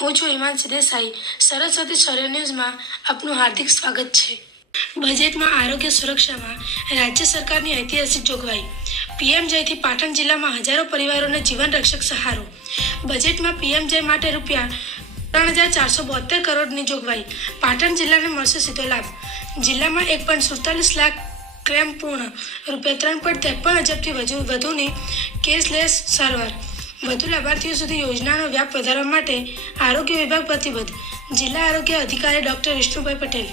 હું છું હિમાંશી દેસાઈ. સરસ્વતી સૂર્ય ન્યૂઝમાં આપનું હાર્દિક સ્વાગત છે. બજેટમાં આરોગ્ય સુરક્ષામાં રાજ્ય સરકારની ઐતિહાસિક જોગવાઈ. પીએમજયથી પાટણ જિલ્લામાં હજારો પરિવારોને જીવન રક્ષક સહારો. બજેટમાં પીએમજય માટે રૂપિયા 3,472 કરોડની જોગવાઈ. પાટણ જિલ્લાને મળશે સીધો લાભ. જિલ્લામાં 1.47 લાખ ક્લેમ પૂર્ણ. રૂપિયા 3.53 અજબથી વધુની કેશલેસ સારવાર. વધુ લાભાર્થીઓ સુધી યોજનાનો વ્યાપ વધારવા માટે આરોગ્ય વિભાગ પ્રતિબદ્ધ. જિલ્લા આરોગ્ય અધિકારી ડોક્ટર વિષ્ણુભાઈ પટેલ.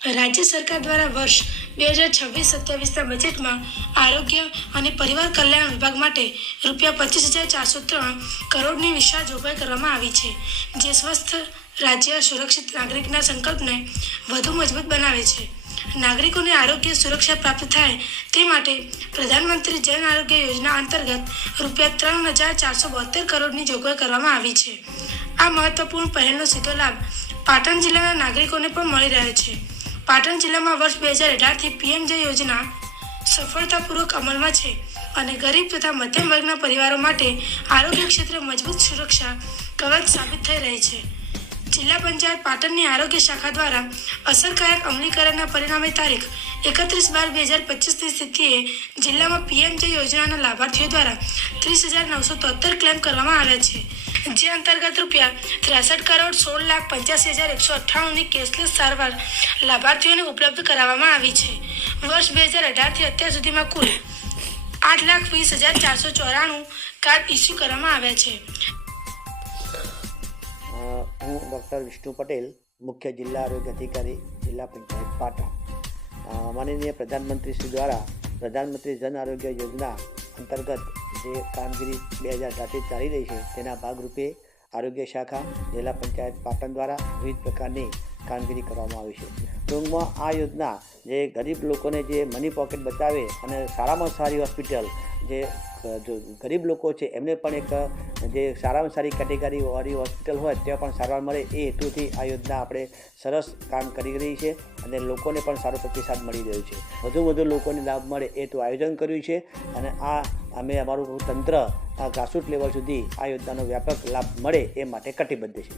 રાજ્ય સરકાર દ્વારા વર્ષ 2026-27ના બજેટમાં આરોગ્ય અને પરિવાર કલ્યાણ વિભાગ માટે રૂપિયા 25,403 કરોડની વિશાળ જોગવાઈ કરવામાં આવી છે, જે સ્વસ્થ રાજ્ય સુરક્ષિત નાગરિકના સંકલ્પને વધુ મજબૂત બનાવે છે. નાગરિકોને આરોગ્ય સુરક્ષા પ્રાપ્ત થાય તે માટે પ્રધાનમંત્રી જન આરોગ્ય યોજના અંતર્ગત રૂપિયા 3,472 કરોડની જોગવાઈ કરવામાં આવી છે. આ મહત્વપૂર્ણ પહેલનો સીધો લાભ પાટણ જિલ્લાના નાગરિકોને પણ મળી રહ્યો છે. પાટણ જિલ્લામાં વર્ષ 2018થી પીએમજય યોજના સફળતાપૂર્વક અમલમાં છે અને ગરીબ તથા મધ્યમ વર્ગના પરિવારો માટે આરોગ્ય ક્ષેત્રે મજબૂત સુરક્ષા કવચ સાબિત થઈ રહી છે. જિલ્લા પંચાયત પાટણની આરોગ્ય શાખા દ્વારા અસરકારક અમલીકરણના પરિણામે તારીખ 31/12/2025ની સ્થિતિએ જિલ્લામાં પીએમજય યોજનાના લાભાર્થીઓ દ્વારા 30,973 ક્લેમ કરવામાં આવ્યા છે, જે અંતર્ગત રૂપિયા 63,16,85,198ની કેશલેસ સારવાર લાભાર્થીઓને ઉપલબ્ધ કરાવવામાં આવી છે. વર્ષ 2018થી અત્યાર સુધીમાં કુલ 8,20,494 કાર્ડ ઇસ્યુ કરવામાં આવ્યા છે. હું ડૉક્ટર વિષ્ણુ પટેલ, મુખ્ય જિલ્લા આરોગ્ય અધિકારી, જિલ્લા પંચાયત પાટણ. માનનીય પ્રધાનમંત્રી શ્રી દ્વારા પ્રધાનમંત્રી જન આરોગ્ય યોજના અંતર્ગત જે કામગીરી 2018થી ચાલી રહી છે તેના ભાગરૂપે આરોગ્ય શાખા, જિલ્લા પંચાયત પાટણ દ્વારા વિવિધ પ્રકારની કામગીરી કરવામાં આવી છે. ટૂંકમાં આ યોજના જે ગરીબ લોકોને જે મની પોકેટ બચાવે અને સારામાં સારી હોસ્પિટલ, જે ગરીબ લોકો છે એમને પણ એક જે સારામાં સારી કેટેગરીવાળી હોસ્પિટલ હોય ત્યાં પણ સારવાર મળે, એ હેતુથી આ યોજના આપણે સરસ કામ કરી રહી છે અને લોકોને પણ સારો પ્રતિસાદ મળી રહ્યો છે. વધુ લોકોને લાભ મળે એ તો આયોજન કર્યું છે અને અમે અમારું તંત્ર ગ્રાસરૂટ લેવલ સુધી આ યોજનાનો વ્યાપક લાભ મળે એ માટે કટિબદ્ધ છે.